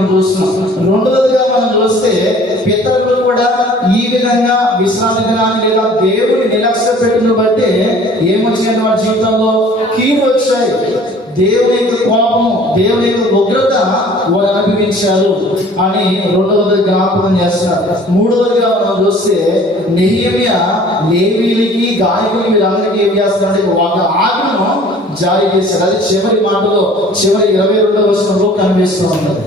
మనం చూస్తున్నాం. రెండవదిగా మనం చూస్తే పితరులు కూడా ఈ విధంగా విశ్రాంతి దినాన్ని లేదా దేవుని నిర్లక్ష్య పెట్టిన బట్టి ఏమొచ్చాయంటే వారి జీవితంలో కీడు వచ్చాయి. దేవుని యొక్క కోపము, దేవుని యొక్క ఉగ్రత వారు అనుభవించారు అని రెండవది జ్ఞాపకం చేస్తున్నారు. మూడవదిగా మనం చూస్తే నెహెమ్యా లేవీయులకి గాయకులకి వీళ్ళందరికీ ఏం చేస్తారంటే ఒక ఆజ్ఞను జారీ చేశారు. అది చివరి మాటలో చివరి 22వ వచనంలో కనిపిస్తూ ఉన్నది.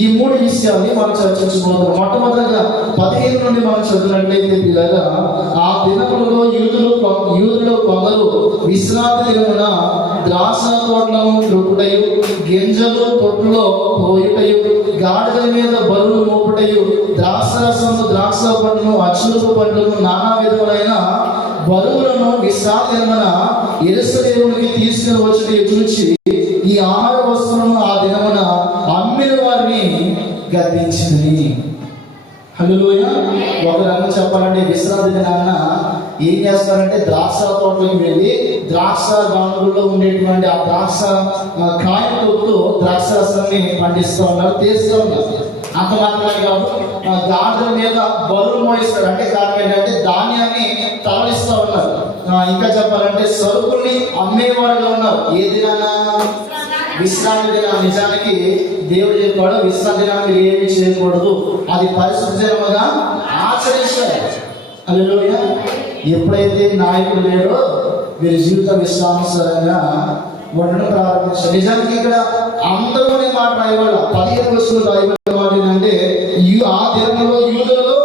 ఈ మూడు విషయాన్ని మనం చర్చించుకోవాలి. మొట్టమొదటిగా 15 నుండి మనం చదివినట్లయితే పిల్లగా, ఆ దినములలో యూదులు కొందరు విశ్రాంతి దినమున ద్రాక్ష తోటలను త్రొక్కుటయు, గింజలు తొట్టులో పోయుటయు, గాడిదల మీద బరువులు మోపుటయు, ద్రాక్షరసము, ద్రాక్ష పండ్లను, అచ్చురుపు పండ్లను, నానా విధములైన బరువులను విశ్రాంతి దినమున యెరూషలేమునికి తీసుకుని వచ్చి చూచి ఈ ఆహార వస్తువులను ఆ దినమున అమ్మిన వారిని గద్దించింది. హల్లెలూయా. ఒక రకంగా చెప్పాలంటే విశ్రాంతి దినాన ఏం చేస్తారంటే ద్రాక్ష తోటలకు వెళ్ళి ద్రాక్ష గానుగుల్లో ఉండేటువంటి ఆ ద్రాక్ష కాయలతో ద్రాక్ష రసాన్ని పండిస్తూ ఉన్నారు, తీస్తూ ఉన్నారు. అంత మాత్రమే కాదు, గాడిదల మీద బరువు మోయిస్తారు. అంటే కారణం ఏంటంటే ధాన్యాన్ని తరలిస్తూ ఉన్నారు. ఇంకా చెప్పాలంటే సరుకుల్ని అమ్మేవారుగా ఉన్నారు. ఏ దినాన? విశ్రాంతి దినం. నిజానికి దేవుడు చెప్పాడు, విశ్రాంతి దినాన్ని ఏమి చేయకూడదు, అది పరిశుద్ధ దినముగా ఆచరించాలి. హల్లెలూయా. ఎప్పుడైతే నాయకులు లేరో వీరి జీవిత విశ్రాంసరంగా ఉండడం ప్రారంభించారు. నిజానికి ఇక్కడ అందరూ మాట రాయబడాల 15 వస్తువులు రాయబడిన మాట ఏంటంటే ఆ దినంలో యూదులలో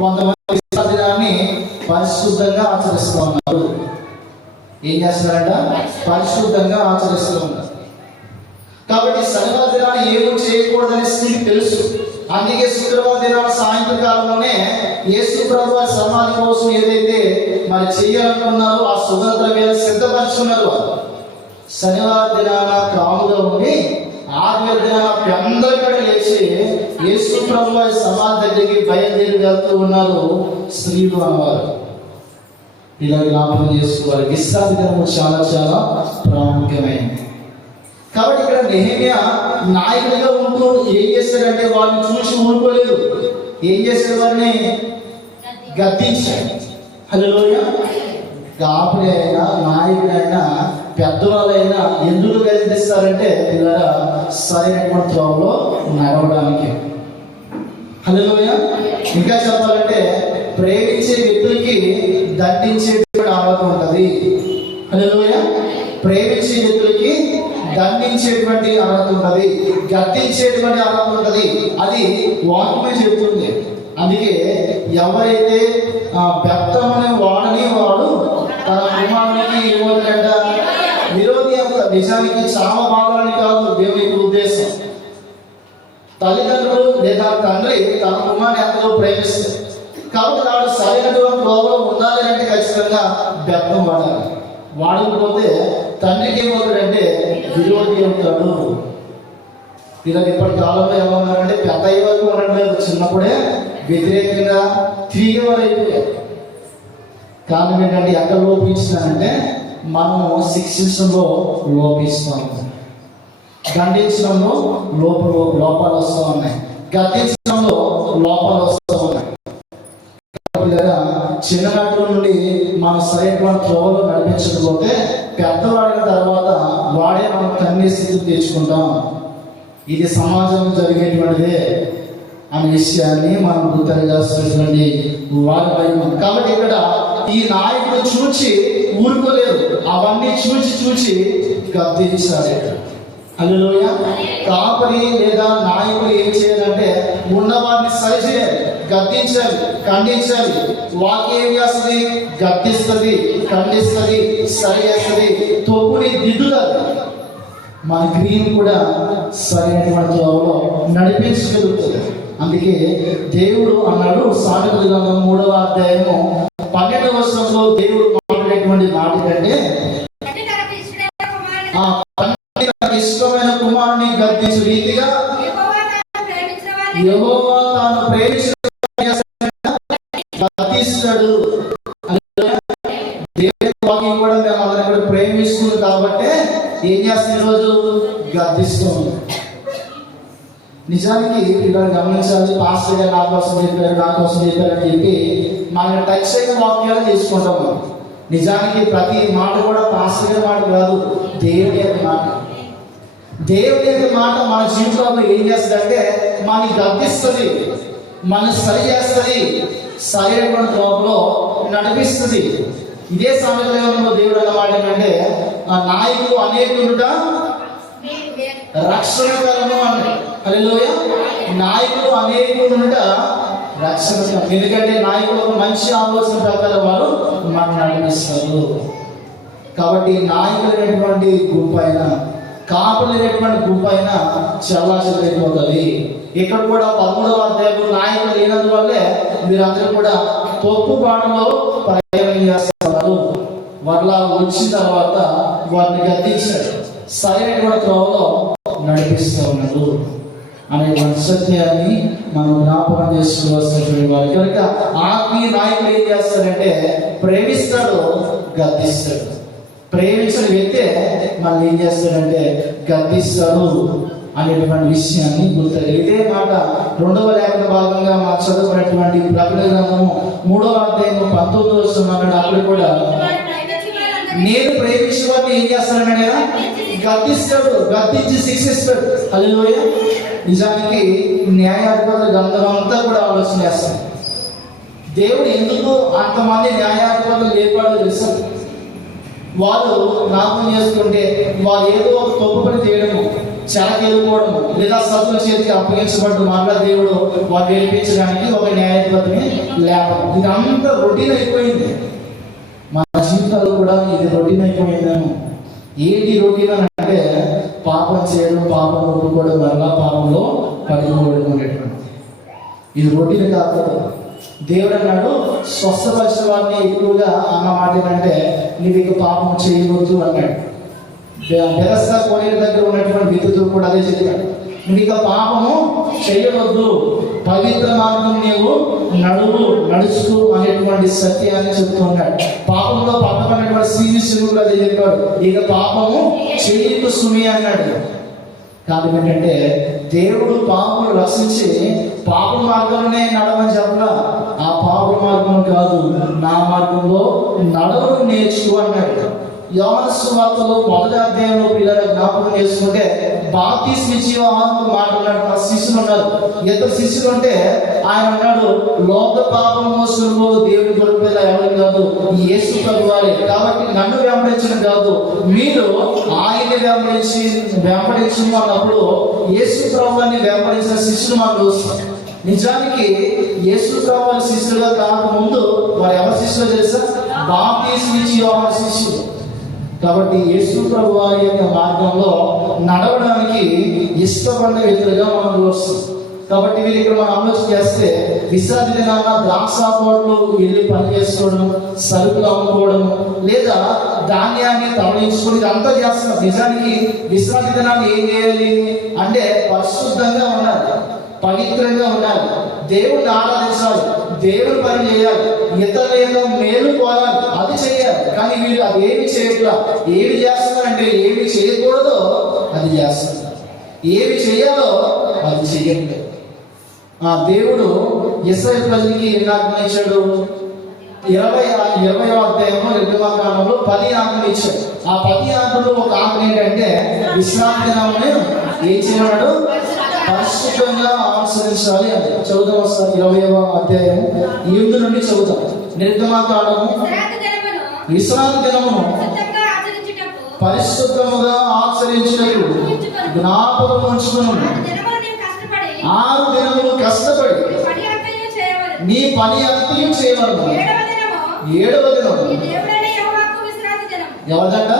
కొంతమంది విశ్రాంతి దినాన్ని పరిశుద్ధంగా ఆచరిస్తూ ఉన్నారు. ఏం చేస్తున్నారంట? పరిశుద్ధంగా ఆచరిస్తూ ఉన్నారు. కాబట్టి శనివారం దినాన్ని ఏమీ చేయకూడదని స్త్రీకి తెలుసు. అందుకే శుక్రవారం దినాల సాయంత్రకాలంలోనే యేసు ప్రభు వారి సమాధి కోసం ఏదైతే మరి చేయాలనుకున్నారో ఆ సుగంధ వేళ సిద్ధపరుచున్నారు. శనివారం దినాన కాముగా ఉండి ఆదివారం దినాన అందరికీ లేచి యేసు ప్రభు వారి సమాధి దగ్గరికి బయలుదేరి వెళ్తూ ఉన్నారు స్త్రీలు అన్నవారు. ఇలా జ్ఞాపకం చేసుకోవాలి. విశ్రాంతి దినము చాలా చాలా ప్రాముఖ్యమైనది. కాబట్టి ఇక్కడ నెహెమ్యా నాయకుడిగా ఉంటూ ఏం చేశాడంటే వాళ్ళని చూసి ఊరుకోలేదు. ఏం చేశాడు? వారిని గద్దించాడు. హల్లెలూయా. కాపుడైనా నాయకుడైనా పెద్దవాళ్ళైనా ఎందుకు గద్దిస్తారంటే పిల్లల సరైనటువంటి త్రోవలో నడవడానికి. హల్లెలూయా. ఇంకా చెప్పాలంటే ప్రేమించే వ్యక్తులకి దండించేటువంటి అర్హత ఉంటుంది. హల్లెలూయా. ప్రేమించే వ్యక్తులకి దండించేటువంటి అర్హత ఉంటుంది, గద్దించేటువంటి అర్హత ఉంటుంది. అది వాక్యమే చెబుతుంది. అందుకే ఎవరైతే బెత్తమని వాడని వాడు తన కుమారునికి ఇవ్వడంట విరోధి అంత. నిజానికి చాలా భాగాలని కాదు దేవుని ఉద్దేశం. తల్లిదండ్రులు లేదా తండ్రి తన కుమారుని ఎంతలో ప్రేమిస్తారు. కాబట్టి వాడు సరైనటువంటి లోపల ఉండాలి అంటే ఖచ్చితంగా బెత్తం వాడాలి. వాడకపోతే తండ్రికి ఏమవుతాడంటే విరోధి అవుతాడు. ఇలా ఇప్పటి కాలంలో ఏమన్నారంటే పెద్ద అయ్యే వరకు ఉండట్లేదు, చిన్నప్పుడే వ్యతిరేకంగా తిరిగేవారు అయిపోయారు. కారణం ఏంటంటే ఎక్కడ లోపించినారంటే మనము శిక్షించడంలో లోపిస్తాము, దండించడంలో లోపాలు వస్తూ ఉన్నాయి, గద్దించడంలో లోపాలు వస్తూ ఉన్నాయి. చిన్ననాటి నుండి మనం సరైనటువంటి త్రోవలో నడిపించకపోతే పెద్దవాడిన తర్వాత వాడే మనం కన్నీ స్థితి తెచ్చుకుంటాం. ఇది సమాజంలో జరిగేటువంటిదే అనే విషయాన్ని మనం గుర్తించాల్సినటువంటి వారి భయం. కాబట్టి ఇక్కడ ఈ నాయకుడు చూచి ఊరుకోలేదు, అవన్నీ చూచి గద్దించాడు. హల్లెలూయా. కాపరి లేదా నాయకుడు ఏం చేయాలంటే ఉన్నవారిని సరిచేయాలి, గద్దించాలి, ఖండించాలి. వాక్యం ఏం చేస్తుంది? గద్దిస్తుంది, ఖండిస్తుంది, సరి చేస్తుంది, తొప్పుని దిద్దుతుంది. మన క్రియను కూడా సరైనటువంటి త్రోవలో నడిపించగలుగుతుంది. అందుకే దేవుడు అన్నాడు సామెతల గ్రంథం 3వ అధ్యాయము 12వ వచనంలో దేవుడు మాట్లాడేటువంటి మాట ఏంటంటే ఇష్టమైన కుమారుని గద్దించు రీతిగా యెహోవా తాను ప్రేమించిన గద్దిస్తాడు. దేవుని వాక్యం కూడా మేము అందరం కూడా ప్రేమిస్తుంది కాబట్టి ఏం చేస్తుంది? ఈరోజు గద్దిస్తుంది. నిజానికి పిల్లలు గమనించాలి, పాస్టర్ గారు నా కోసం చెప్పారు అని చెప్పి మనల్ని టచ్ అయిన వాక్యాలు తీసుకుంటాం మనం. నిజానికి ప్రతి మాట కూడా పాస్టర్ గారి మాట కాదు, దేవుడి యొక్క మాట. దేవుడి యొక్క మాట మన జీవితంలో ఏం చేస్తుందంటే మనకి గద్దిస్తుంది, మనల్ని సరి చేస్తుంది, సరైనటువంటి త్రోవలో నడిపిస్తుంది. ఇదే సమయంలో దేవుడు అన్న మాట ఏంటంటే నాయకులు అనేకులుట రక్షణకరము అన్నాడు. హల్లెలూయా. నాయకులు అనేకులుట రక్షణకరం. ఎందుకంటే నాయకులు ఒక మంచి ఆలోచన ప్రకారం వారు మనం నడిపిస్తారు. కాబట్టి నాయకులైనటువంటి గుంపు అయినా కాపులైనటువంటి గుంపు అయినా చాలా చెల్లిపోతుంది. ఇక్కడ కూడా 13వ అధ్యాయంలో నాయకులు లేనందువల్లే మీరందరూ కూడా తప్పు బాటలో ప్రయాణం చేస్తున్నారు. వాళ్ళ వచ్చిన తర్వాత వారిని గద్దించారు, సరైనటువంటి త్రోవలో నడిపిస్తూ ఉన్నారు అనేటువంటి సత్యాన్ని మనం జ్ఞాపకం చేసుకోవాల్సినటువంటి వారు. కనుక ఆత్మీయ నాయకులు ఏం చేస్తారంటే ప్రేమిస్తాడు, గద్దిస్తాడు. ప్రేమించిన వ్యక్తే మళ్ళీ ఏం చేస్తాడంటే గద్దిస్తాడు అనేటువంటి విషయాన్ని గుర్తు. ఇదే మాట 2వ లేఖన భాగంగా మా చదువుకున్నటువంటి ప్రకటన గ్రంథము 3వ అధ్యాయము 19వ వచనం అన్నాడు. అప్పుడు కూడా నేను ప్రేమించిన వారిని ఏం చేస్తానంటే గద్దిస్తాడు, గద్దించి శిక్షిస్తాడు. హల్లెలూయా. నిజానికి న్యాయాధిపతుల గ్రంథం అంతా కూడా ఆలోచన చేస్తాడు. దేవుడు ఎందుకు అంతమంది న్యాయాధిపతులు లేపాడో తెలుసు. వాళ్ళు జ్ఞాపకం చేసుకుంటే వాళ్ళు ఏదో ఒక తప్పు పని చేయడము, చెరకెళ్ళిపోవడము, లేదా సతుల చేతికి అప్పగించబడ్డ మరలా దేవుడు వాళ్ళు నేర్పించడానికి ఒక న్యాయాధిపతిని లేపడం. ఇదంతా రొటీన్ అయిపోయింది. మన జీవితాలు కూడా ఇది రొటీన్ అయిపోయిందేమో. ఏంటి రొటీన్ అని అంటే పాపం చేయడం, పాపం ఒప్పుకోవడం, మరలా పాపంలో పడిపోవడం అనేటువంటి ఇది రొటీన్ కాదు. దేవుడు అన్నాడు స్వస్థపరిచిన వారిని ఎక్కువగా అన్న మాట ఏంటంటే నీవు ఇక పాపం చేయవద్దు అన్నాడు. బెరస్తా కోనేరు దగ్గర ఉన్నటువంటి వ్యక్తితో కూడా అదే చెప్పాడు, నువ్వు ఇక పాపము చేయవద్దు, పవిత్ర మార్గం నీవు నడుస్తూ అనేటువంటి సత్యాన్ని చెప్తూ ఉన్నాడు. పాపంలో పట్టబడినటువంటి శ్రీనిశివుడు అదే చెప్పాడు, ఇక పాపము చేయకు సుమి అన్నాడు. కాబట్టి ఏంటంటే దేవుడు పాపను రక్షించి పాప మార్గంలోనే నడవని చెప్పలా. ఆ పాప మార్గం కాదు, నా మార్గంలో నడవను నేర్చుకో అన్నాడు. యోహాను సువార్తలో 1వ అధ్యాయంలో పిల్లలు జ్ఞాపకం చేసుకుంటే బాప్తిస్మం ఇచ్చి మాట్లాడిన శిష్యులు ఉన్నారు. ఇద్దరు శిష్యులు ఉంటే ఆయన అన్నాడు లోక పాపం మోసులు దేవుడి దొరికేద ఎవరు కాదు, యేసు ప్రభువారే. కాబట్టి నన్ను వెంబడించడం కాదు, మీరు ఆయన వెంబడించు అన్నప్పుడు యేసు ప్రభువాన్ని వెంబడించిన శిష్యులు మనం చూస్తాం. నిజానికి యేసు ప్రభువారి శిష్యులుగా కాకముందు వారు ఎవరి శిష్యులు తెలుసా? బాప్తిస్మం ఇచ్చి యోహాను శిష్యులు. కాబట్టి యేసు ప్రభువారి యొక్క మార్గంలో నడవడానికి ఇష్టపడిన వ్యక్తులుగా మనం చూస్తాం. కాబట్టి వీళ్ళు ఇక్కడ మనం ఆలోచన చేస్తే విశ్రాంతి దినాన ద్రాక్ష తోటలు వెళ్ళి పని చేసుకోవడం, సరుకులు అమ్ముకోవడం, లేదా ధాన్యాన్ని తరలించుకొని ఇదంతా చేస్తున్నారు. నిజానికి విశ్రాంతి దినాన్ని ఏం చేయాలి అంటే పరిశుద్ధంగా ఉండాలి, పవిత్రంగా ఉండాలి, దేవుడిని ఆరాధించాలి, దేవుడి పని చేయాలి, ఇతరుల మేలు కోరాలి, అది చేయాలి. కానీ వీళ్ళు అది ఏమి చేయట్లా. ఏమి చేస్తున్నారంటే ఏమి చేయకూడదో అది చేస్తున్నారు, ఏమి చేయాలో అది చేయట్లేదు. దేవుడు ఇశ్రాయేలు ప్రజలకి ఎన్ని ఆజ్ఞలు ఇచ్చాడు? 20వ అధ్యాయంలో 2వ కాలంలో 10 ఆజ్ఞలు ఇచ్చాడు. ఆ 10 ఆజ్ఞలు ఒక ఆజ్ఞ ఏంటంటే విశ్రాంతి దినాన్ని ఏం చేయమన్నాడు? పరిశుద్ధంగా ఆచరించాలి అని. చదువుతాం వస్తారు 20వ అధ్యాయం 8 నుండి చదువుతాం. నిర్గమకాండము విశ్రాంతి దినమును పరిశుద్ధముగా ఆచరించుటకు జ్ఞాపకం ఉంచుకును. 6 దినములు కష్టపడి నీ పని అంతయు చేయవలెను. 7వ దినము ఎవరిదంట?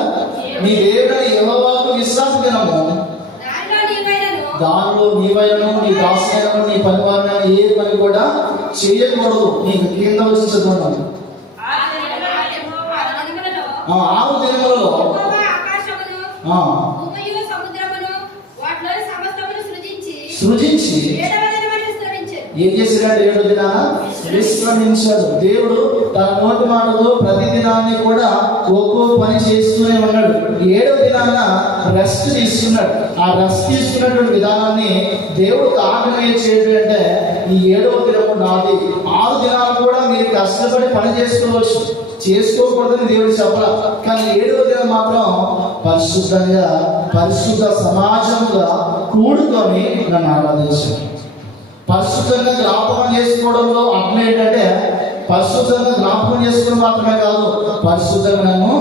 నీ దేవుడైన యెహోవాకు విశ్రాంతి దినము. దానిలో నీవైనను నీ దాసుడైనను నీ పనివారినైనా ఏ పని కూడా చేయకూడదు. నీకు కింద వచ్చి చదువున్నాను. 6 దినములలో సృజించి ఏం చేశాడు? ఏడో దినాన విశ్రమించాడు. దేవుడు తన నోటి మాటలో ప్రతి దినాన్ని కూడా ఒక్కో పని చేస్తూనే ఉన్నాడు. ఏడో దినాన రెస్ట్ తీసుకున్నాడు. ఆ రెస్ట్ తీసుకున్నటువంటి విధానాన్ని దేవుడు ఆర్గనైజ్ చేయడం అంటే, ఈ ఏడవ దినము నాది. 6 దినాలు కూడా మీరు కష్టపడి పని చేసుకోవచ్చు, చేసుకోకూడదని దేవుడు చెప్పాల. కానీ 7వ దినం మాత్రం పరిశుద్ధంగా, పరిశుద్ధ సమాజంగా కూడుకొని నన్ను ఆరాధించాడు. పరిశుద్ధంగా జ్ఞాపకం చేసుకోవడంలో అర్థం ఏంటంటే, పరిశుద్ధంగా జ్ఞాపకం చేసుకోవడం మాత్రమే కాదు, పరిశుద్ధంగా నన్ను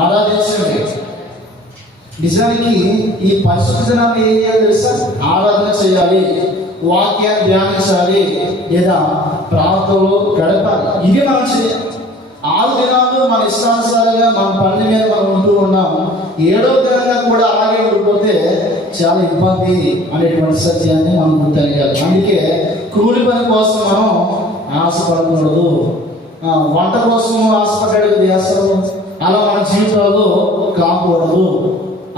ఆరాధించండి. నిజానికి ఈ పరిశుద్ధ దినాన్ని ఏం చేయాలి తెలుసా? ఆరాధన చేయాలి, వాక్యాన్ని ధ్యానించాలి, లేదా ప్రార్థనలో గడపాలి. ఇది మనం చేయాలి. 6 దినాలు మన ఇష్టానుసారంగా మన పని మీద మనం ఉంటూ ఉన్నాం. 7వ దినంగా కూడా అలాగే ఉండిపోతే చాలా ఇబ్బంది అనేటువంటి సత్యాన్ని మనం గుర్తించాలి. అందుకే కూలి పని కోసం మనం ఆశపడకూడదు, వంట కోసం ఆశపడ్డాడు చేస్తాము, అలా మన జీవితాల్లో కాకూడదు.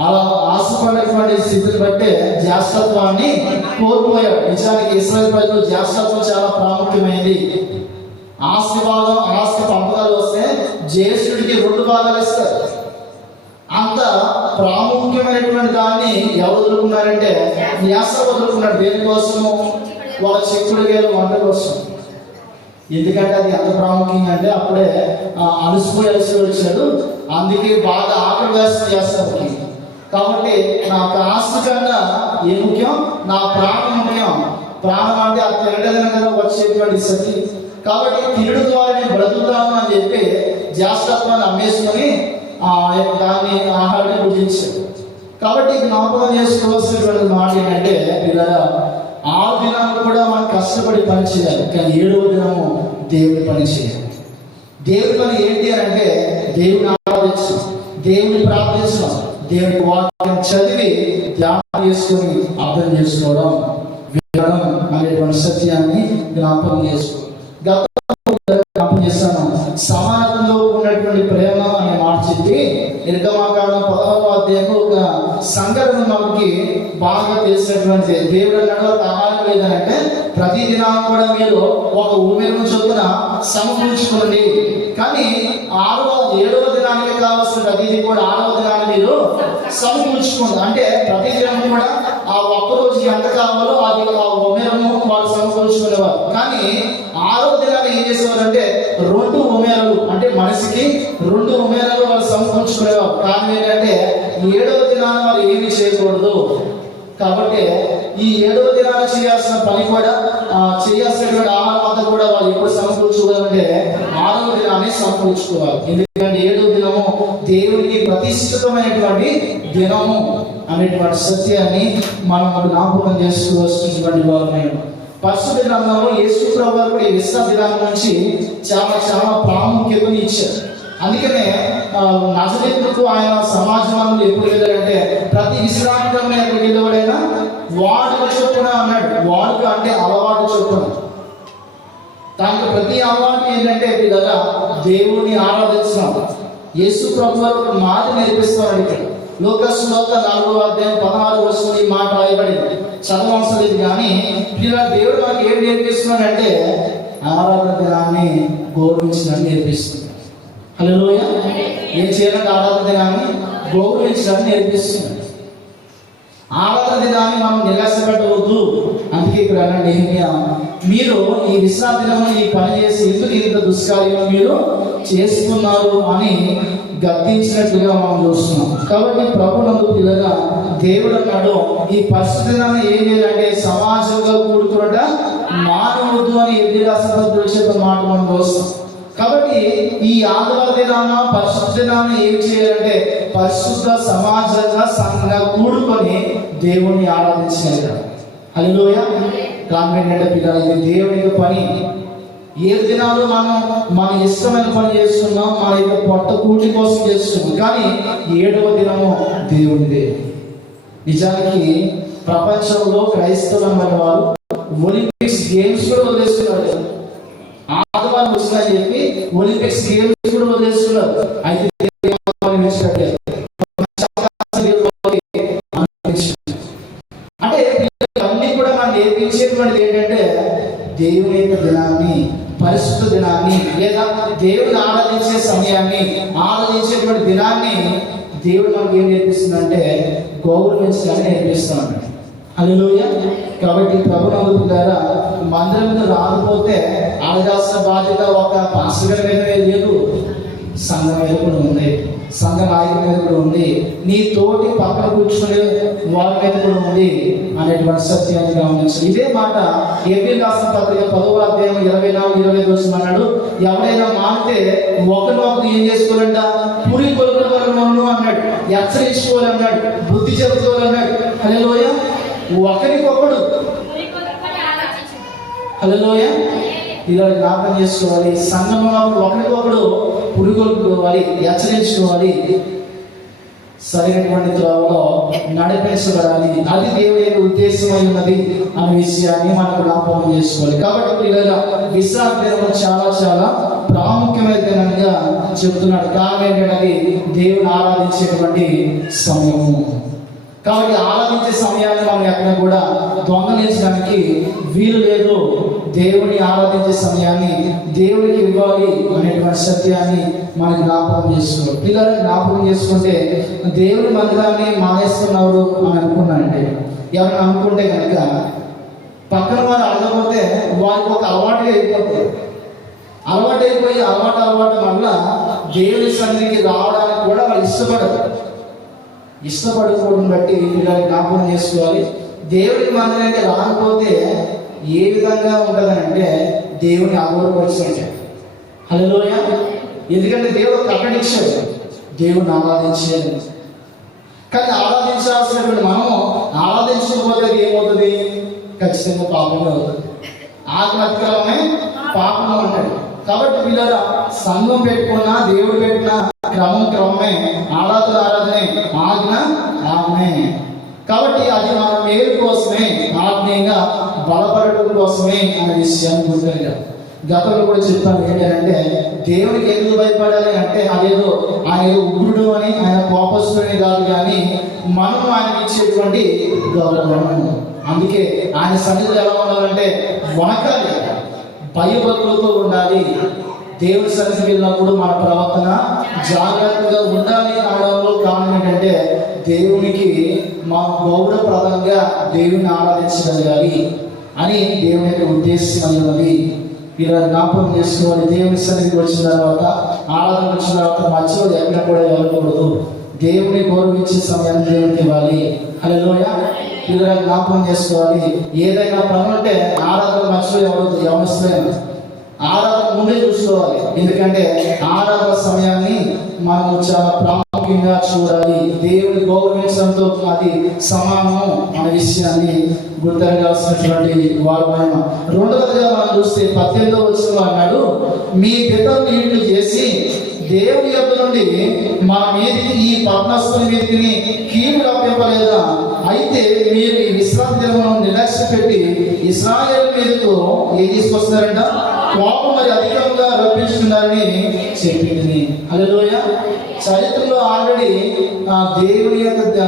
అలా ఆశపడినటువంటి స్థితిని బట్టే జ్యేష్ఠత్వాన్ని కోల్పోయాడు. నిజానికి ఇశ్రాయేలు ప్రజలు జ్యేష్ఠత్వం చాలా ప్రాముఖ్యమైనది. ఆస్తి భాగం, ఆస్తి పంపకాలు వస్తే జ్యేష్ఠుడికి 2 భాగాలు ఇస్తారు. అంత ప్రాముఖ్యమైనటువంటి దాన్ని ఎవరు వదులుకున్నారంటే యాసరు వదులుకున్నాడు. దేనికోసము? ఒక చిక్కుడు వేలు వంట కోసం. ఎందుకంటే అది ఎంత ప్రాముఖ్యంగా అంటే, అప్పుడే అలసిపోయి వచ్చాడు, అందుకే బాగా ఆకలి వేస్తుంది చేస్తారు. కాబట్టి నాకు ఆస్తి కన్నా ఏ ముఖ్యం? నా ప్రాణం ముఖ్యం. ప్రాణం అంటే అది తినగలిగిన కదా వచ్చేటువంటి స్థితి. కాబట్టి తినడం ద్వారా నేను బ్రతుకుతాను అని చెప్పి జ్యేష్ఠత్వాన్ని అమ్మేసుకొని దాన్ని ఆహారాన్ని భుజించాడు. కాబట్టి జ్ఞాపకం చేసుకోవాల్సినటువంటి మాట ఏంటంటే, పిల్లరా, 6 దినాలు కూడా మనం కష్టపడి పని చేయాలి, కానీ 7వ దినము దేవుని పని చేయాలి. దేవుని పని ఏంటి అని అంటే, దేవుని ఆరాధించడం, దేవుని ప్రార్థించడం, దేవుని వాక్యం చదివి ధ్యానం చేసుకొని అర్థం చేసుకోవడం, వినడం అనేటువంటి సత్యాన్ని జ్ఞాపకం చేసుకోవడం. జ్ఞాపకం చేస్తాను. సమాజంలో ఉన్నటువంటి ప్రేమ అనే మాట చెప్పి నిర్గమాకాండం 16వ అధ్యాయంలో ఒక సంఘటన మనకి బాగా తెలిసినటువంటి, దేవుడు అన్నాడు ఆహారం లేదనంటే ప్రతి దినాన్ని కూడా మీరు ఒక ఊమెను చొప్పున సమకూర్చుకోండి. కానీ 7వ దినానికి కావాల్సిన ప్రతిదీ కూడా 6వ దినాన్ని మీరు సమకూర్చుకోండి. అంటే ప్రతి దినం కూడా ఆ ఒక్కరోజు ఎంత కావాలో అది ఆ ఉమెరము వాళ్ళు సమకూర్చుకునేవారు. కానీ 6వ దినాన్ని ఏం చేసేవారంటే 2 ఉమెరలు, అంటే మనిషికి 2 ఉమెరలు వాళ్ళు సమకూర్చుకునేవారు. కారణం ఏంటంటే 7వ దినాన్ని వాళ్ళు ఏమీ చేయకూడదు. కాబట్టి ఈ 7వ దినాన్ని చేయాల్సిన పని కూడా, చేయాల్సినటువంటి ఆహారం అంతా కూడా వాళ్ళు ఎప్పుడు సమకూర్చుకోవాలంటే 6వ దినాన్ని సమకూర్చుకోవాలి. ఎందుకంటే 7వ దినము దేవుడికి ప్రతిష్ఠితమైనటువంటి దినము అనేటువంటి సత్యాన్ని మనం జ్ఞాపకం చేసుకోవాల్సినటువంటి వారు. పరిశుద్ధ గ్రంథంలో యేసు ప్రభువు కూడా ఈ విశ్రాంతి దినం నుంచి చాలా ప్రాముఖ్యతను ఇచ్చారు. అందుకనే నజరేతుకు ఆయన సమాజంలో ఎప్పుడు వెళ్ళాడంటే, ప్రతి విశ్రాంతి దినం ఎక్కడికి వెళ్ళేవాడైనా వాడుక చొప్పున అన్నాడు. వాడుక అంటే అలవాటు చొప్పున. దానికి ప్రతి అలవాటు ఏంటంటే పిల్లగా దేవుణ్ణి ఆరాధించడం. యేసు ప్రభువు మాట నేర్పిస్తున్నాడు. ఇక్కడ లూకాసు వార్త 4వ అధ్యాయం 16వ వచనం ఈ మాట రాయబడింది. చదవవలసిన లేదు, కానీ ఇలా దేవుడు మనకి ఏం నేర్పిస్తున్నాడంటే ఆరాధన దినాన్ని గౌరవించడాన్ని నేర్పిస్తున్నాడు. హల్లెలూయా. ఏం చేయాలంటే ఆరాధన దినాన్ని గౌరవించడాన్ని నేర్పిస్తున్నాడు. ఆరాధన దినాన్ని మనం నిరాశపెట్టవద్దు. అందుకే ఇక్కడ అనండి, మీరు ఈ విశ్రాంతి దినం ఈ పని చేసి ఎందుకు ఇంత దుష్కార్యం మీరు చేస్తున్నారు అని గద్దించినట్లుగా మనం చూస్తున్నాం. కాబట్టి ప్రభునందు పిల్లగా దేవుడు అన్నాడు, ఈ పరిస్థితులను ఏం చేయాలంటే సమాజంగా కూడుకున్నట మానవద్దు అని ఎన్ని రాష్ట్ర చెప్పే మాట మనం చూస్తాం. కాబట్టి ఈ ఆదివారం దినాన పరిశుద్ధ దినాన్ని ఏం చేయాలంటే పరిశుద్ధ సమాజంగా సంఘంగా కూడుకొని దేవుణ్ణి ఆరాధించగలగాలి. హల్లెలూయా. కాన్వెంట్ పిల్లలు, ఇది దేవుని పని. 7 దినాలు మనం మన ఇష్టమైన పని చేస్తున్నాం, మన యొక్క పొట్ట కూటి కోసం చేస్తున్నాం. కానీ 7వ దినము దేవుడిదే. నిజానికి ప్రపంచంలో క్రైస్తవమైన వారు ఒలింపిక్స్ గేమ్స్ కూడా వదిలేస్తున్నారు. ఆదివారం వచ్చిందని చెప్పి ఒలింపిక్స్ గేమ్స్ కూడా వదిలేస్తున్నారు. అయితే అంటే అన్ని కూడా మనం నేర్పించేటువంటిది ఏంటంటే దేవుని యొక్క దినాన్ని, పరిశుద్ధ దినాన్ని, లేదా దేవుని ఆరాధించే సమయాన్ని, ఆరాధించేటువంటి దినాన్ని దేవుడు మనకి ఏం నేర్పిస్తుందంటే గౌరవించాలని నేర్పిస్తున్నాడు. హల్లెలూయా. కాబట్టి ప్రభు నమ్ముతున్నారా, మందిరంలో రాకపోతే అడగాల్సిన బాధ్యత ఒక పాస్టర్ గారి మీద లేదు, సంఘం మీద కూడా ఉంది, సంఘ నాయకుల మీద కూడా ఉంది, నీ తోటి పక్కన కూర్చునే వారి మీద కూడా ఉంది అనేటువంటి సత్యాన్ని గమనించాలి. ఇదే మాట ఏప్రిల్ రాసిన పత్రిక 10వ అధ్యాయం 24-25 అన్నాడు, ఎవరైనా మారితే ఒకరినొకరు ఏం చేసుకోవాలంట, పురి కొలుకోవాలను అన్నాడు, హెచ్చరించుకోవాలన్నాడు, బుద్ధి చెబుకోవాలన్నాడు. హల్లెలూయా. ఒకరికొకడు, హల్లెలూయా, ఇలా జ్ఞాపకం చేసుకోవాలి. సంఘంలో ఒకరికొకడు పురుగొల్పుకోవాలి, హెచ్చరించుకోవాలి, సరైనటువంటి త్రోవలో నడిపించబడాలి. అది దేవుని యొక్క ఉద్దేశమై ఉన్నది అనే విషయాన్ని మనం జ్ఞాపకం చేసుకోవాలి. కాబట్టి ఇలా విశ్రాంతి దినం చాలా చాలా ప్రాముఖ్యమైన దినంగా చెప్తున్నాడు. కారణం ఏంటంటే అది దేవుని ఆరాధించేటువంటి సమయము. కాబట్టి ఆరాధించే సమయాన్ని మనం ఎక్కడ కూడా దొంగలించడానికి వీలు లేదు. దేవుని ఆరాధించే సమయాన్ని దేవుడికి ఇవ్వాలి అనేటువంటి సత్యాన్ని మనకి జ్ఞాపకం చేసుకోవాలి. పిల్లలు జ్ఞాపకం చేసుకుంటే దేవుని మందిరాన్ని మానేస్తున్నారు అని అనుకున్నానంటే, ఎవరైనా అనుకుంటే కనుక పక్కన వారు అడగకపోతే వారికి ఒక అలవాటుగా అయిపోతుంది. అలవాటు వల్ల దేవుని సన్నిధికి రావడానికి కూడా వాళ్ళు ఇష్టపడుకోవడం బట్టి పిల్లలు జ్ఞాపకం చేసుకోవాలి. దేవుడికి మందిరానికి రాకపోతే ఏ విధంగా ఉంటుందంటే దేవుని అగౌరవపరిచినట్టే. హల్లెలూయా. ఎందుకంటే దేవుడు ప్రకటించాడు దేవుని ఆరాధించేది. కానీ ఆరాధించాల్సినటువంటి మనము ఆరాధించకపోతే ఏమవుతుంది? ఖచ్చితంగా పాపమే అవుతుంది. ఆత్మహత్యలనే పాపం అంటాడు. కాబట్టి పిల్లల సంఘం పెట్టుకున్నా, దేవుడు పెట్టిన క్రమమే ఆరాధనే ఆజ్ఞ. కాబట్టి అది మన మేలు కోసమే, ఆత్మీయంగా బలపడటం కోసమే అనే విషయాన్ని గుర్తుగా గతంలో కూడా చెప్పాను. ఏంటంటే దేవునికి ఎందుకు భయపడాలి అంటే అదేదో ఆయన ఉగ్రుడు అని, ఆయన కోపస్తుడని కాదు, కానీ మనం ఆయన ఇచ్చేటువంటి గౌరవం. అందుకే ఆయన సన్నిధిలో ఎలా ఉండాలంటే వణకాలి, భయభక్తులతో ఉండాలి. దేవుని సన్నిధికి వెళ్ళినప్పుడు మన ప్రవర్తన జాగ్రత్తగా ఉండాలి అనడంలో కారణం ఏంటంటే దేవునికి మా గౌరవప్రదంగా దేవుని ఆరాధించగలగాలి అని దేవుని యొక్క ఉద్దేశం అన్నది. ఇలా జ్ఞాపకం చేసుకోవాలి. దేవుని సన్నిధికి వచ్చిన తర్వాత, ఆరాధన వచ్చిన తర్వాత మధ్యలో ఎక్కడ కూడా వెళ్ళకూడదు. దేవుని గౌరవించే సమయాన్ని దేవునికి ఇవ్వాలి. హల్లెలూయా. ఇలా జ్ఞాపకం చేసుకోవాలి. ఏదైనా పని ఉంటే ఆరాధన మధ్యలో ఎవరు ఆరాధన ముందే చూసుకోవాలి. ఎందుకంటే ఆరాధన సమయాన్ని మనం చాలా ప్రాముఖ్యంగా చూడాలి. దేవుని గౌరవించడంతో అది సమానము అనే విషయాన్ని గుర్తించాల్సినటువంటి వారు. రెండవదిగా మనం చూస్తే 18వ వచనంలో అన్నాడు, మీ పితరులు ఇట్లు చేసి దేవుని యొద్ద నుండి మా మీదికి, ఈ పట్టణస్థుల మీదికి కీడు రప్పింపలేదా? అయితే మీరు ఈ విశ్రాంతి దినమును నిర్లక్ష్య పెట్టి ఇశ్రాయేలు మీదకు ఏం తీసుకొస్తున్నారంట? కోపం మరి అధికంగా రప్పిస్తున్నారని చెప్పింది. హల్లెలూయా. చరిత్రలో ఆల్రెడీ దేవుని యొక్క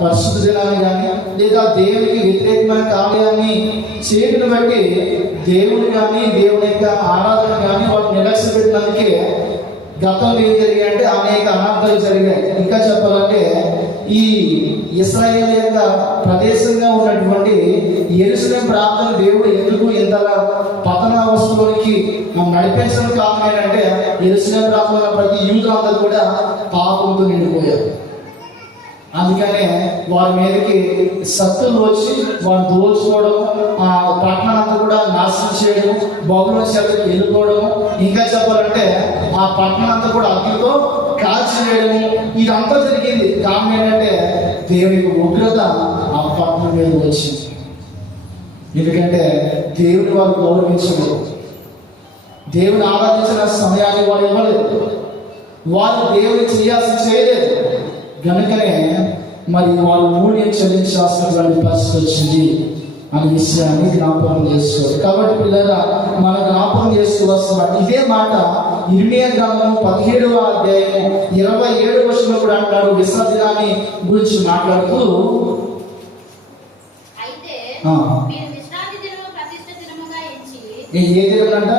పరిశుద్ధ దినాన్ని కానీ, లేదా దేవునికి వ్యతిరేకమైన కార్యాన్ని చేయడం బట్టి దేవుడు కానీ, దేవుని యొక్క ఆరాధన కానీ వాళ్ళు నిర్లక్ష్య పెట్టినందుకే గతంలో ఏం జరిగాయంటే అనేక అనార్థాలు జరిగాయి. ఇంకా చెప్పాలంటే ఈ ఇశ్రాయేలు యొక్క ప్రదేశంగా ఉన్నటువంటి యెరూషలేము ప్రాంతం దేవుడు ఎందుకు ఇంతలా పతనావస్థలోనికి నడిపించడం కారణం ఏంటంటే యెరూషలేము ప్రాంతంలో ప్రతి యూదులందరూ కూడా పాపంతో నిండిపోయారు. అందుకనే వారి మీదకి శత్రువులు వచ్చి వారు దోచుకోవడం, ఆ పట్టణాన్ని కూడా నాశనం చేయడం, బబులోను చెరకు వెళ్ళిపోవడం, ఇంకా చెప్పాలంటే ఆ పట్టణాన్ని కూడా అగ్నితో కాల్చివేయడం, ఇదంతా జరిగింది. కారణం ఏంటంటే దేవుని ఉగ్రత ఆ పట్టణం మీద వచ్చింది. ఎందుకంటే దేవుని వారు గౌరవించలేదు, దేవుని ఆరాధించిన సమయాన్ని వారు ఇవ్వలేదు, వారు దేవుని చేయలేదు. కనుకనే మరి వారు మూల్యం చెల్లించాల్సినటువంటి పరిస్థితి వచ్చింది అనే విషయాన్ని జ్ఞాపకం చేసుకోవాలి. కాబట్టి పిల్లగా మనం జ్ఞాపకం చేసుకోవాల్సిన ఇదే మాట ఇర్మియా గ్రంథము 17వ అధ్యాయం 27వ వచనంలో కూడా అంటాడు. విశ్రాంతి దినాన్ని గురించి మాట్లాడుతూ ఏ దినమంట?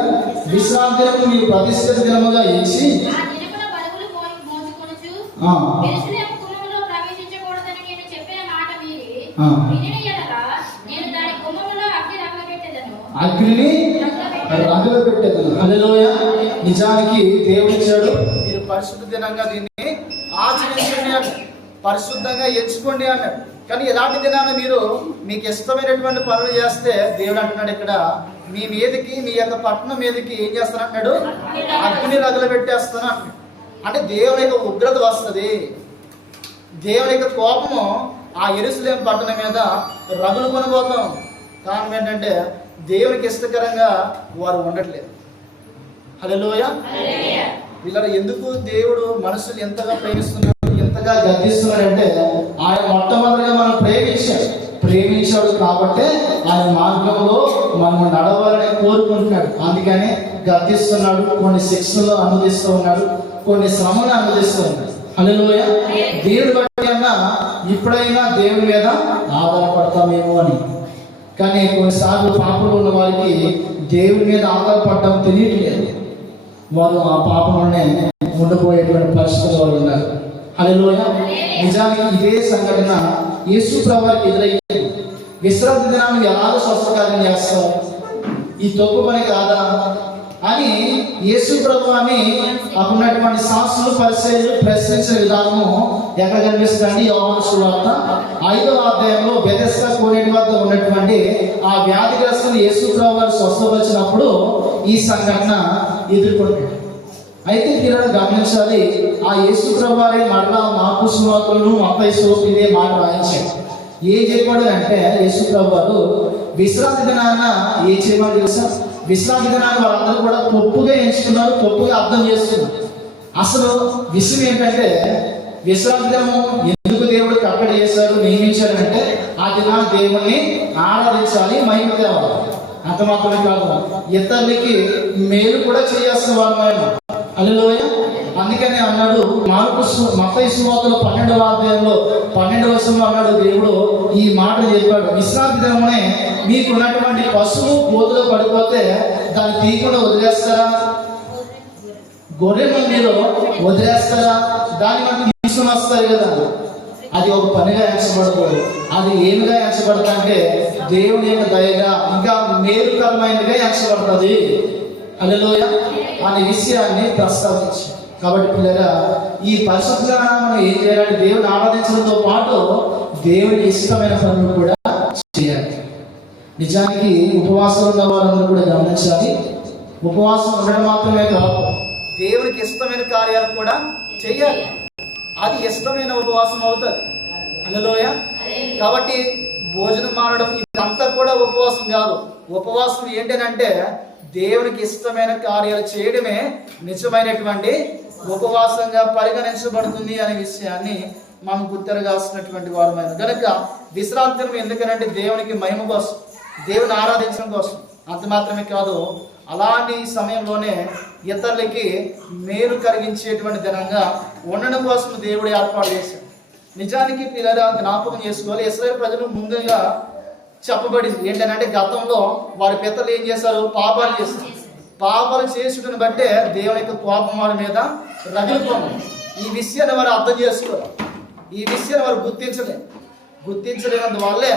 విశ్రాంతి దినము మీరు ప్రతిష్ఠిత దినముగా ఎంచి అగ్నిని రగులు పెట్టేదను. హల్లెలూయా. నిజానికి దేవుడిచ్చాడు, మీరు పరిశుద్ధ దినంగా దీన్ని ఆచరించండి అన్నాడు, పరిశుద్ధంగా ఎంచుకోండి అన్నాడు. కానీ ఎలాంటి దినాన్ని మీరు మీకు ఇష్టమైనటువంటి పనులు చేస్తే దేవుడు అంటున్నాడు ఇక్కడ, మీ మీదకి, మీ యొక్క పట్టణం మీదకి ఏం చేస్తానంటున్నాడు? అగ్ని రగులు పెట్టేస్తాను అంటున్నాడు. అంటే దేవుని యొక్క ఉగ్రత వస్తుంది, దేవుని యొక్క కోపము ఆ యెరూషలేము పట్టణం మీద రగులు కొనబోతాం. కారణం ఏంటంటే దేవునికి ఇష్టకరంగా వారు ఉండట్లేదు. హల్లెలూయా. వీళ్ళ ఎందుకు దేవుడు మనుషులు ఎంతగా ప్రేమిస్తున్నారు, ఎంతగా గద్దిస్తున్నాడంటే ఆయన మొట్టమొదటిగా మనం ప్రేమించాడు కాబట్టి ఆయన మార్గంలో మనం నడవాలని కోరుకుంటున్నాడు. అందుకని గద్దిస్తున్నాడు, కొన్ని శిక్షలు అనుమతిస్తూ ఉన్నాడు, కొన్ని శ్రమను అనుమతిస్తూ ఉన్నాడు. హల్లెలూయా. దేవుడు బట్టి అన్నా ఇప్పుడైనా దేవుడి మీద ఆధారపడతామేమో అని. కానీ కొన్నిసార్లు పాపంలో ఉన్న వారికి దేవుడి మీద ఆధారపడటం తెలియట్లేదు, వారు ఆ పాపంలోనే ఉండిపోయేటువంటి పరిస్థితులు వాళ్ళు ఉన్నారు. హల్లెలూయా. నిజానికి ఇదే సంఘటన యేసు ప్రభువుకి ఎదురయ్యింది. విశ్రాంతి దినాన్ని ఎలాగ స్వస్థకార్యం చేస్తాం, ఈ తప్పు పని కాదా అని యేసు ప్రభువుని అప్పుడున్నటువంటి శాస్త్రులు పరిసయ్యులు ప్రశ్నించే విధానము ఎక్కడ కనిపిస్తుందండి? యోహాను సువార్త 5వ అధ్యాయంలో బెతెస్దా కోనేటి వద్ద ఉన్నటువంటి ఆ వ్యాధిగ్రస్తులు యేసు ప్రభువు స్వస్థపరిచినప్పుడు ఈ సంఘటన ఎదుర్కొంటాడు. అయితే మీరు గమనించాలి, ఆ యేసు ప్రభువే మరలా మార్కు సువార్తలను మత్తయి ఇదే మాట రాయించాడు. ఏం చెప్పాడు అంటే యేసు ప్రభువు విశ్రాంతి దినాన ఏం చేయమని తెలుసా? విశ్రాంతి దినాన్ని వాళ్ళందరూ కూడా తప్పుగా ఎంచుకున్నారు, తప్పుగా అర్థం చేస్తున్నారు. అసలు విషయం ఏంటంటే విశ్రాంతి దినము ఎందుకు దేవుడు కట్టడి చేశారు, నియమించాడు అంటే ఆ దినాన్ని దేవుణ్ణి ఆరాధించాలి, మహిమ తేవాలి. అంత మాత్రమే కాదు, ఇతరులకి మేలు కూడా చేయాల్సిన వారు ఆయన. హల్లెలూయా. అందుకని అన్నాడు మత్తయి సువార్తలో 12వ అధ్యాయంలో 12వ వచనంలో అన్నాడు, దేవుడు ఈ మాట చెప్పాడు, విశ్రాంతి దినమునే మీకున్నటువంటి పశువు గోతులో పడిపోతే దాన్ని తీయకుండా వదిలేస్తారా? గొర్రెను మీరు వదిలేస్తారా? దాన్ని మనం తీసుకుని వస్తారు కదా. అది ఒక పనిగా ఎంచబడకూడదు. అది ఏమిగా ఎంచబడతా అంటే దేవుని యొక్క దయగా, ఇంకా మేలుకరమైనదిగా ఎంచబడుతుంది. హల్లెలూయా అనే విషయాన్ని ప్రస్తావించి, కాబట్టి పిల్లరా ఈ పరిశుద్ధంగా మనం ఏం చేయాలంటే దేవుని ఆరాధించడంతో పాటు దేవునికి ఇష్టమైన పనులు కూడా చేయాలి. నిజానికి ఉపవాసం ఉన్న వారందరూ కూడా గమనించాలి, ఉపవాసం ఉండడం మాత్రమే కాదు, దేవునికి ఇష్టమైన కార్యాలు కూడా చేయాలి. అది ఇష్టమైన ఉపవాసం అవుతుంది. హల్లెలూయా. కాబట్టి భోజనం మానడం ఇదంతా కూడా ఉపవాసం కాదు. ఉపవాసం ఏంటంటే దేవునికి ఇష్టమైన కార్యాలు చేయడమే నిజమైనటువంటి ఉపవాసంగా పరిగణించబడుతుంది అనే విషయాన్ని మనం గుర్తెరగాల్సినటువంటి వారమైన కనుక విశ్రాంతి ఎందుకనంటే దేవునికి మహిమ కోసం, దేవుని ఆరాధించడం కోసం. అంత మాత్రమే కాదు, అలాంటి సమయంలోనే ఇతరులకి మేలు కలిగించేటువంటి దినంగా ఉండడం కోసం దేవుడు ఏర్పాటు చేశాడు. నిజానికి పిల్లలు జ్ఞాపకం చేసుకోవాలి, ఇశ్రాయేలు ప్రజలు ముందుగా చెప్పబడింది ఏంటంటే గతంలో వారి పితరులు ఏం చేశారు? పాపాలు చేశారు. పాపాలు చేసుకుని బట్టే దేవుని యొక్క కోపం వారి మీద రగులుకోండి. ఈ విషయాన్ని వారు అర్థం చేసుకోరు, ఈ విషయాన్ని వారు గుర్తించలేనందువల్లే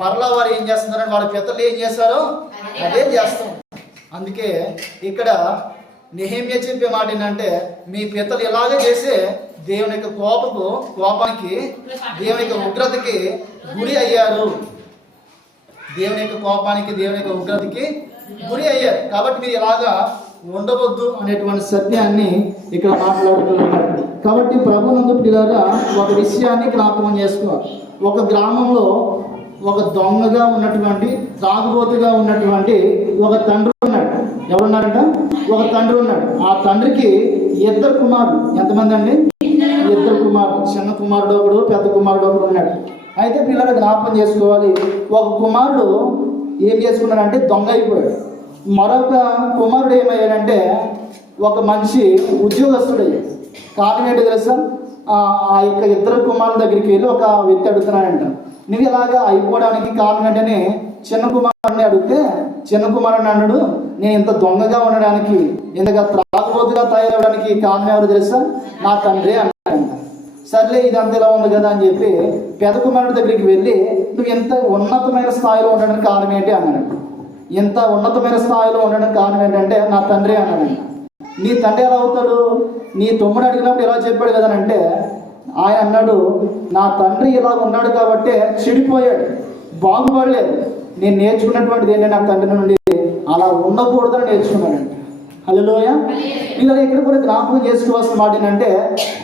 మరలా వారు ఏం చేస్తున్నారంటే వారి పితరులు ఏం చేశారో అదే చేస్తాం. అందుకే ఇక్కడ నెహెమ్యా చెప్పే మాట ఏంటంటే మీ పితరులు ఇలాగే చేసే దేవుని యొక్క కోపానికి, దేవుని యొక్క ఉగ్రతకి గురి అయ్యారు. దేవుని యొక్క కోపానికి, దేవుని యొక్క ఉగ్రతకి గురి అయ్యారు. కాబట్టి మీరు ఇలాగా ఉండవద్దు అనేటువంటి సత్యాన్ని ఇక్కడ మాట్లాడుతున్నారు. కాబట్టి ప్రభునందు పిల్లరా ఒక విషయాన్ని జ్ఞాపకం చేసుకోవాలి. ఒక గ్రామంలో ఒక దొంగగా ఉన్నటువంటి, తాగుబోతుగా ఉన్నటువంటి ఒక తండ్రి ఉన్నాడు. ఎవరున్నారంట? ఒక తండ్రి ఉన్నాడు. ఆ తండ్రికి 2 కుమారులు. ఎంతమంది అండి? 2 కుమారులు. చిన్న కుమారుడు ఒకడు, పెద్ద కుమారుడు ఒకడు ఉన్నాడు. అయితే పిల్లలు జ్ఞాపకం చేసుకోవాలి, ఒక కుమారుడు ఏం చేసుకున్నాడంటే దొంగ అయిపోయాడు. మరొక కుమారుడు ఏమయ్యాడంటే ఒక మనిషి ఉద్యోగస్తుడయ్యాడు. కారణం ఏంటి తెలుసా? ఆ యొక్క 2 కుమారుల దగ్గరికి వెళ్ళి ఒక వ్యక్తి అడుగుతున్నాడంట, నువ్వు ఇలాగా అయిపోవడానికి కారణం ఏంటని చిన్న కుమారుడిని అడిగితే చిన్న కుమారుడు అన్నాడు, నేను ఇంత దొంగగా ఉండడానికి, ఇంతగా త్రాగుబోతుగా తయారవడానికి కారణం ఎవరు తెలుసా? నా తండ్రి అన్నాడంట. సర్లే ఇదంతా ఇలా ఉంది కదా అని చెప్పి పెద్ద కుమారుడి దగ్గరికి వెళ్ళి, నువ్వు ఎంత ఉన్నతమైన స్థాయిలో ఉండడానికి కారణం ఏంటి అన్నాడంట. ఎంత ఉన్నతమైన స్థాయిలో ఉండడానికి కారణం ఏంటంటే నా తండ్రి అన్నాడంట. నీ తండ్రి ఎలా అవుతాడు? నీ తమ్ముడు అడిగినప్పుడు ఎలా చెప్పాడు కదనంటే ఆయన అన్నాడు, నా తండ్రి ఇలా ఉన్నాడు కాబట్టి చెడిపోయాడు, బాగుపడలేదు. నేను నేర్చుకున్నటువంటిది ఏంటంటే నా తండ్రి నుండి అలా ఉండకూడదని నేర్చుకున్నాడంట. హల్లెలూయా. ఇలా ఇక్కడ కూడా జ్ఞాపకం చేసుకోవాల్సిన మాట ఏంటంటే,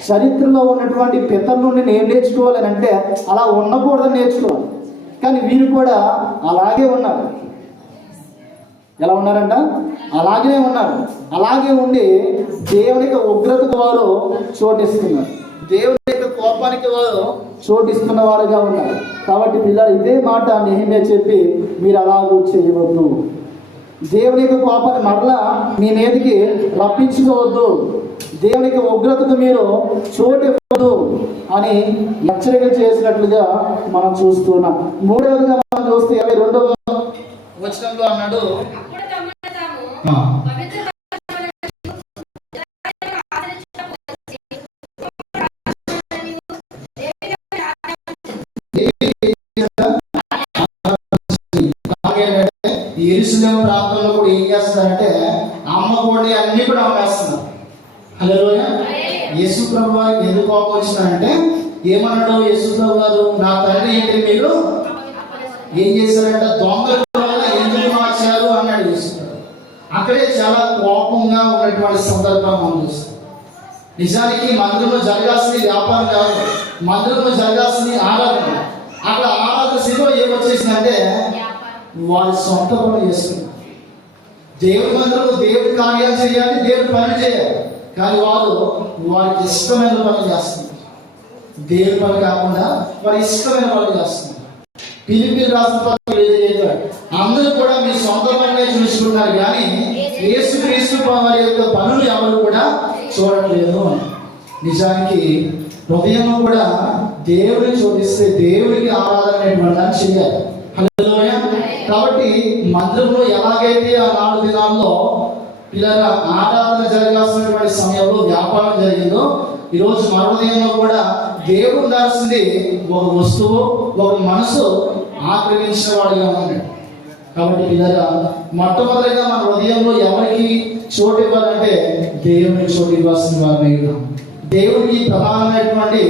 చరిత్రలో ఉన్నటువంటి పితరుల నుండి నేను నేర్చుకోవాలని అంటే అలా ఉండకూడదని నేర్చుకోవాలి. కానీ వీరు కూడా అలాగే ఉన్నారు. ఎలా ఉన్నారంట? అలాగే ఉన్నారు. అలాగే ఉండి దేవుని యొక్క ఉగ్రతకు వారు చోటిస్తున్నారు, దేవుని యొక్క కోపానికి వారు చోటిస్తున్న వారుగా ఉన్నారు. కాబట్టి పిల్లలు ఇదే మాట నేనే చెప్పి మీరు అలాగూ చేయవద్దు, దేవుని యొక్క కోపాన్ని మరలా మీ మీదకి రప్పించుకోవద్దు, దేవుని యొక్క ఉగ్రతకు మీరు చోటు ఇవ్వద్దు అని హెచ్చరిక చేసినట్లుగా మనం చూస్తున్నాం. మూడవదిగా మనం చూస్తే 22వ వచనంలో అన్నాడు, యెరూషలేము ప్రాంతంలో కూడా ఏం చేస్తున్నారంటే అమ్మ కూడా అన్ని కూడా అమ్మేస్తున్నారు. హల్లెలూయా. యేసు ప్రభు వారికి ఎందుకు కోపం వచ్చిందంటే ఏమన్నాడు యేసు ప్రభు గారు, నా తండ్రి ఏంటి మీరు ఏం చేశారంటే దొంగల వల్ల ఎందుకు మార్చారు అన్నాడు యేసు ప్రభు. అక్కడే చాలా కోపంగా ఉన్నటువంటి సందర్భం మనం చూస్తాం. నిజానికి మందిరంలో జరగాల్సింది వ్యాపారం కాదు, మందిరంలో జరగాల్సింది ఆరాధన. అక్కడ ఆరాధన స్థితిలో ఏమొచ్చేసిందంటే వారి సొంత పనులు చేస్తున్నారు. దేవుడి మందిరంలో దేవుడి కార్యాలు చేయాలి, దేవుడి పని చేయాలి, కానీ వారికి ఇష్టమైన పనులు చేస్తున్నారు. దేవుడి పని కాకుండా వారి ఇష్టమైన పనులు చేస్తున్నారు. పిలిపిలి రాసిన పత్రికలో ఏదో చెప్పారు, అందరూ కూడా మీ సొంత పనులే చూసుకుంటున్నారు కానీ యేసుక్రీస్తు వారి యొక్క పనులు ఎవరు కూడా చూడట్లేదు అని. నిజానికి హృదయంలో కూడా దేవుడిని చూపిస్తే దేవుడికి ఆరాధన అనేటువంటి చేయాలి. హల్లెలూయా. కాబట్టి మందిరంలో ఎలాగైతే ఆ 4 దినాల్లో పిల్లల ఆరాధన జరగాల్సినటువంటి సమయంలో వ్యాపారం జరిగిందో, ఈరోజు మన హృదయంలో కూడా దేవుడు ఉండాల్సింది ఒక వస్తువు, ఒక మనసు ఆక్రమించిన వాడిగా ఉన్నాడు. కాబట్టి పిల్లల మొట్టమొదటిగా మన హృదయంలో ఎవరికి చోటు ఇవ్వాలంటే దేవునికి చోటు ఇవ్వాల్సిన వారమై ఉన్నాం. దేవుడికి ప్రధానమైనటువంటి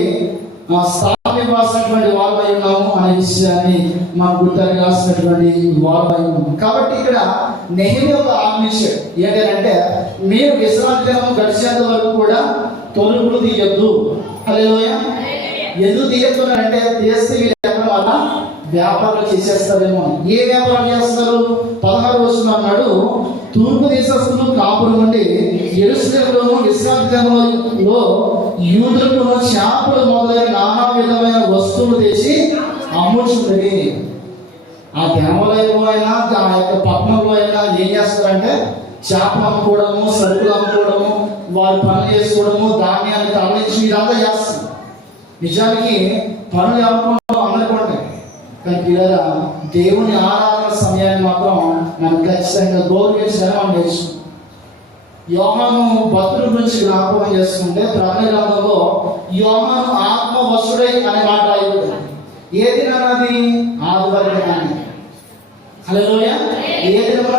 స్థానం ఇవ్వాల్సినటువంటి వారమై ఉన్నాము అనే విషయాన్ని మనం గుర్తించాల్సినటువంటి వారమై ఉన్నాము. కాబట్టి ఇక్కడ నెహెమ్యా ఒక ఆజ్ఞించాడు ఏంటంటే, మీరు విశ్రాంతి దినం గడిచేంత వరకు కూడా తొలుగులు తీయొద్దు. హల్లెలూయా. ఎందుకు తీయొద్దున్నారంటే తీస్తే మీరు ఎక్కడ వల్ల వ్యాపారాలు చేసేస్తారేమో. ఏ వ్యాపారం చేస్తారు? 16 వచనం అన్నాడు, తూర్పు దేశస్తులు కాపురం నుండి యెరూషలేములోను విశ్రాంతి దినంలో యూదులకు చేపలు మొదలైన నానా విధమైన వస్తువులు తెచ్చి అమ్ముచుండేది. ఆ దేవాలయంలో అయినా ఆ యొక్క పట్టణంలో అయినా ఏం చేస్తారంటే చేపలు అమ్ముకోవడము, సరుకులు అమ్ముకోవడము, వారు పనులు చేసుకోవడము, ధాన్యాన్ని తరలించి ఇదంతా చేస్తారు. నిజానికి పనులు అమ్ముకోవడం అందరికీ ఉంటాయి, కానీ పిల్లల దేవుని ఆరాధన సమయాన్ని మాత్రం మనం ఖచ్చితంగా గౌరవించాలని మనం నేర్చుకుంటాం. యోహాను భక్తుల గురించి జ్ఞాపకం చేసుకుంటే ప్రకటన గ్రంథంలో యోహాను ఆత్మవశుడై అనే మాట రాయబడింది. ఏ దినాన అది? ఆదివారం దినాన్ని. హల్లెలూయా. ఏ దినమున?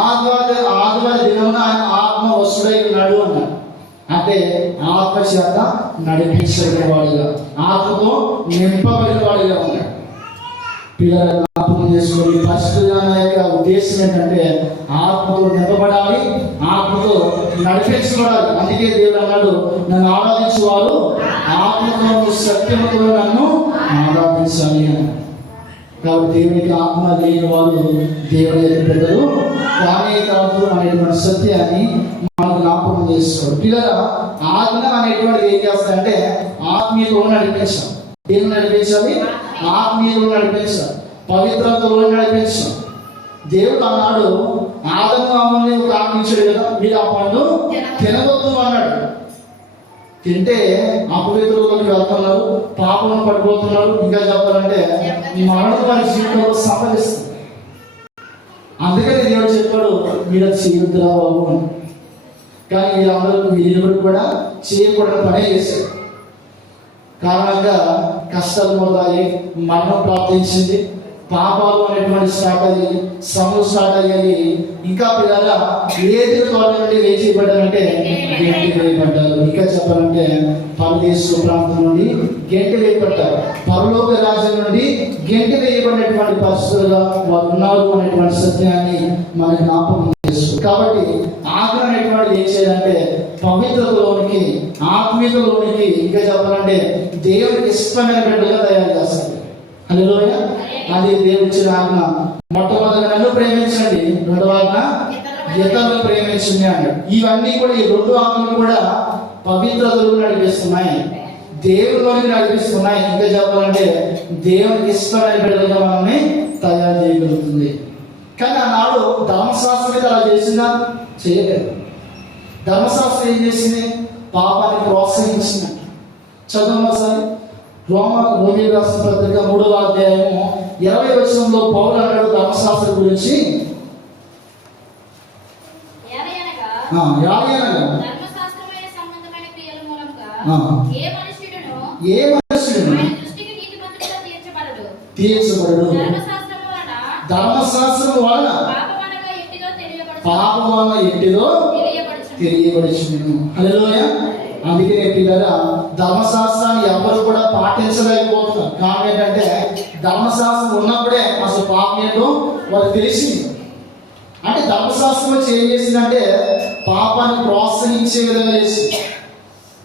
ఆదివారం దినమున ఆయన ఆత్మవశుడై ఉన్నాడు అన్నాడు. అంటే ఆత్మ చేత నడిపించబడిన వాడిగా, ఆత్మతో నింపబడిన వాడిగా ఉన్నాడు. పిల్లల జ్ఞాపకం చేసుకుని పరిశుద్ధ యొక్క ఉద్దేశం ఏంటంటే ఆత్మతో నింపబడాలి, ఆత్మతో నడిపించబడాలి. అందుకే దేవుడు అన్నాడు, నన్ను ఆరాధించేవారు ఆత్మతో సత్యముతో నన్ను ఆరాధించాలి అని. కాబట్టి దేవునికి ఆత్మ లేని వారు దేవుని యొక్క బిడ్డలు కానే కాదు అనేటువంటి సత్యాన్ని మనం జ్ఞాపకం చేసుకోవాలి. పిల్లల ఆజ్ఞ అనేటువంటిది ఏం చేస్తారంటే ఆత్మీయతలో నడిపించాలి. ఏం నడిపించాలి? ఆత్మీయతలో నడిపించాలి, పవిత్రతలో నడిపించాలి. దేవుడు అన్నాడు, ఆదము అమ్మని ఒక ఆజ్ఞించాడు కదా, మీరు ఆ పండు తినవద్దు అన్నాడు. తింటే అపవిత్రులకి వెళ్తున్నారు, పాపం పడిపోతున్నారు. ఇంకా చెప్పాలంటే మరణం వారి జీవితంలో సంభవిస్తుంది. అందుకని దేవుడు చెప్పాడు, మీరు అది చేయొద్దురా బాబు అని. కానీ వీళ్ళందరూ కూడా చేయకూడని పనే చేశారు. కారణంగా కష్టాలు మొదలయ్యి, మరణం ప్రాప్తించింది, పాపాలు అనేటువంటి స్టార్ట్ అయ్యి, శ్రమలు స్టార్ట్ అయ్యాయి. ఇంకా పిల్లల ఏది తోట నుండి వేచిపడ్డారంటే గెంటి వేయబడ్డారు. ఇంకా చెప్పాలంటే పరదేశ ప్రాంతం నుండి గెంటి వేయబడ్డారు. పరలోక రాజ్యం నుండి గెంటి వేయబడినటువంటి పరిస్థితుల్లో వారు ఉన్నారు అనేటువంటి సత్యాన్ని మన జ్ఞాపకం చేస్తుంది. కాబట్టి ఆజ్ఞ అనేటువంటిది ఏం చేయాలంటే పవిత్రతలోనికి, ఆత్మీయతలోనికి, ఇంకా చెప్పాలంటే దేవుడికి ఇష్టమైన బిడ్డగా తయారు చేస్తుంది. హల్లెలూయా. అది దేవుడిచ్చిన ఆజ్ఞ. మొట్టమొదటి నన్ను ప్రేమించండి, రెండవ ఆజ్ఞ ఇతరులను ప్రేమించండి అన్నాడు. ఇవన్నీ కూడా, ఈ రెండు ఆజ్ఞలు కూడా పవిత్రతలు నడిపిస్తున్నాయి, దేవుడిలోనికి నడిపిస్తున్నాయి. ఇంకా చెప్పాలంటే దేవునికి ఇష్టమైన బిడ్డలుగా మనల్ని తయారు చేయగలుగుతుంది. కానీ ఆనాడు ధర్మశాస్త్రం మీద అలా చేసిందా? చేయలేదు. ధర్మశాస్త్రం ఏం చేసింది? పాపాన్ని ప్రోత్సహించింది. చదువు సార్, రోమీ రాసిన పత్రిక 3వ అధ్యాయము 20వ వచనంలో పౌలు అన్నాడు ధర్మశాస్త్రం గురించి. ఏ మనుష్యుడును తీర్చబడడు. ధర్మశాస్త్రం వలన పాపం వలన ఎట్టిదో తెలియబడుచును. హల్లెలూయా. అందుకే పిల్లరా, ధర్మశాస్త్రాన్ని ఎవరు కూడా పాటించలేకపోతున్నారు. కారణం ఏంటంటే ధర్మశాస్త్రం ఉన్నప్పుడే అసలు పాపం ఏంటో వాళ్ళకి తెలిసింది. అంటే ధర్మశాస్త్రం వచ్చి ఏం చేసిందంటే పాపాన్ని ప్రోత్సహించే విధంగా చేసింది.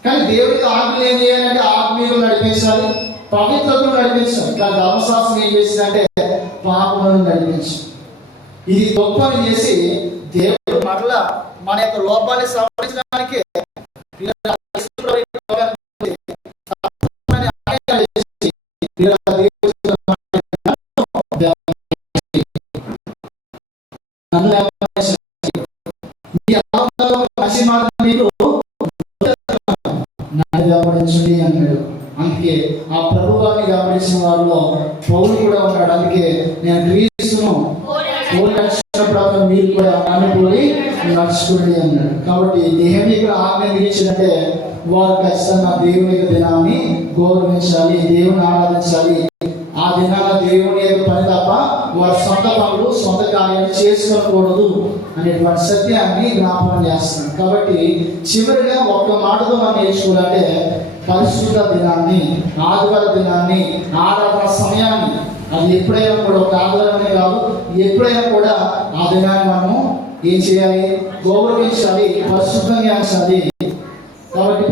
కానీ దేవుడికి ఆజ్ఞలు ఏం చేయాలంటే ఆత్మీయులు నడిపించాలి, పవిత్రతను నడిపించాలి. కానీ ధర్మశాస్త్రం ఏం చేసిందంటే పాపములను నడిపించాలి. ఇది గొప్పని చేసి దేవుడు మరలా మన యొక్క లోపాన్ని సవరించడానికి అన్నాడు. అందుకే ఆ ప్రభువాన్ని గమనించిన వారిలో పౌలు కూడా ఉన్నాడు. అందుకే నేను క్రీస్తును మీరు కూడా అనుకోని నడుచుకోండి అన్నాడు. కాబట్టి దేహమిక ఆజ్ఞ ఇచ్చిందంటే వారు ఖచ్చితంగా దేవుని యొక్క దినాన్ని గౌరవించాలి, దేవుని ఆరాధించాలి. ఆ దినాల దేవుని యొక్క పని తప్ప వారి సొంత పనులు, సొంత కార్యాలు చేసుకోకూడదు అనేటువంటి సత్యాన్ని జ్ఞాపకం చేస్తున్నాడు. కాబట్టి చివరిగా ఒక్క మాటతో మనం నేర్చుకోవాలంటే పరిశుద్ధ దినాన్ని, ఆదివార దినాన్ని, ఆరాధన సమయాన్ని, అది ఎప్పుడైనా కూడా ఒక ఆధారమే కాదు, ఎప్పుడైనా కూడా ఆ దినాన్ని మనము ఏం చేయాలి? గౌరవించాలి, పరిశుద్ధంగా చేయాలి. కాబట్టి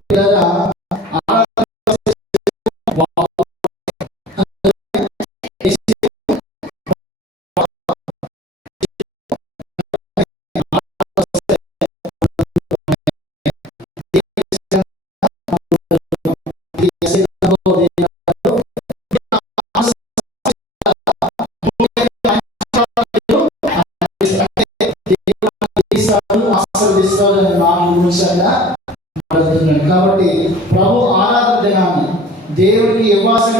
కాబట్టి ప్రభు ఆరాధన దినాన్ని, దేవుడికి ఇవ్వాల్సిన